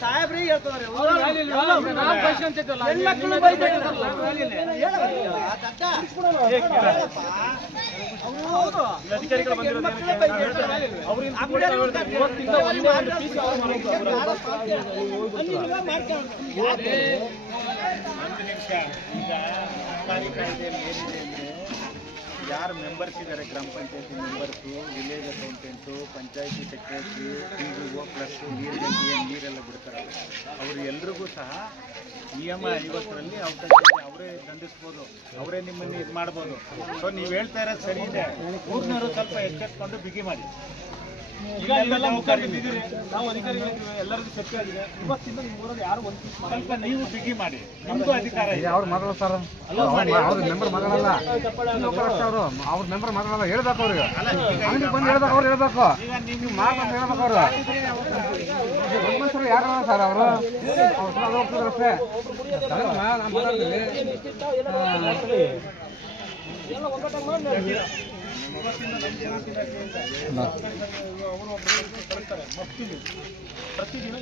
ಸಾಹೇಬ್ರಿಗೆ ಹೇಳ್ತಾರೆ ಯಾರು ಮೆಂಬರ್ಸ್ ಇದ್ದಾರೆ, ಗ್ರಾಮ ಪಂಚಾಯತಿ ಮೆಂಬರ್ಸು, ವಿಲೇಜ್ ಅಕೌಂಟೆಂಟು, ಪಂಚಾಯತಿ ಸೆಕ್ರೆಟರಿ, PDO ಪ್ಲಸ್ ನೀರೆಲ್ಲ ಬಿಡ್ತಾರೆ. ಅವರು ಎಲ್ರಿಗೂ ಸಹ ನಿಯಮ 50ರಲ್ಲಿ ಅವಕಾಶ ಇದೆ. ಅವರೇ ದಂಡಿಸ್ಬೋದು, ಅವರೇ ನಿಮ್ಮನ್ನು ಇದು ಮಾಡ್ಬೋದು. ಸೊ ನೀವು ಹೇಳ್ತಾ ಇರೋದು ಸರಿ ಇದೆ. ಊರಿನವರು ಸ್ವಲ್ಪ ಎಚ್ಚೆತ್ಕೊಂಡು ಬಿಗಿ ಮಾಡಿ. ನಾವು ಅಧಿಕಾರಿಗಳಿದ್ದೀವಿ, ಎಲ್ಲರಿಗೂ ಚರ್ಚೆ ಆಗಿದೆ. ಇವತ್ತಿಂದ ನಿಮ್ಮ ಊರಲ್ಲಿ ಯಾರು ಒಂದು ಸ್ವಲ್ಪ ನೀವು ಬಿಗಿ ಮಾಡಿ, ನಿಮಗೂ ಅಧಿಕಾರ ಇದೆ. ಅವ್ರು ಮಾತಾಡಲ್ಲ ಸರ್, ಅವ್ರ ಮೆಂಬರ್ ಮಾತಾಡಲ್ಲ, ಅವ್ರ ಮೆಂಬರ್ ಮಾತಾಡಲ್ಲ. ಹೇಳ್ಬೇಕು ಅವ್ರಿಗೆ, ಅಂಗಡಿ ಬಂದು ಹೇಳ್ಬೇಕು, ಅವ್ರು ಹೇಳ್ಬೇಕು, ನೀವು ಮಾತಾಡ್ಬೇಕು ಹೇಳ್ಬೇಕು. ಅವರು ಒಂದ್ಸಲ ಯಾರು ಸರ್ ಅವರು ಹೋಗ್ತಿದ್ರಷ್ಟೇ. ನಾನು ಮಾತಾಡ್ತೀನಿ. ಪ್ರತಿದಿನ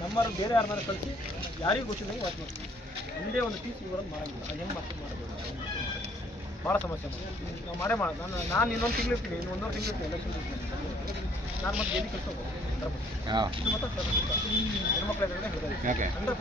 ನಮ್ಮರು ಬೇರೆ ಯಾರನ್ನ ಕಳಿಸಿ ಯಾರಿಗೂ ಗೊತ್ತಿಲ್ಲ ವಾಚ್ ಮಾಡ್ತೀವಿ. ಒಂದೇ ಒಂದು ಪೀಸ್ ಇವರಲ್ಲಿ ಮಾಡೋಂಗಿಲ್ಲ. ಅದು ಹೆಂಗೆ ಮಾತ್ರ ಮಾಡಬೇಕು, ಭಾಳ ಸಮಸ್ಯೆ ನಾವು ಮಾಡೇ ಮಾಡೋದು. ನಾನು ಇನ್ನೊಂದು ತಿಂಗಳು ಇರ್ತೀನಿ, ಇನ್ನು 1.5 ತಿಂಗಳು ಇರ್ತೀನಿ ಎಲೆಕ್ಷನ್. ನಾನು ಮತ್ತೆ ಎಲ್ಲಿ ಕೆಲಸ ಹೋಗ್ಬೋದು. ಇದು ಮಾತ್ರ ಹೆಣ್ಮಕ್ಳ 100% ಯಾಕಂದ್ರೆ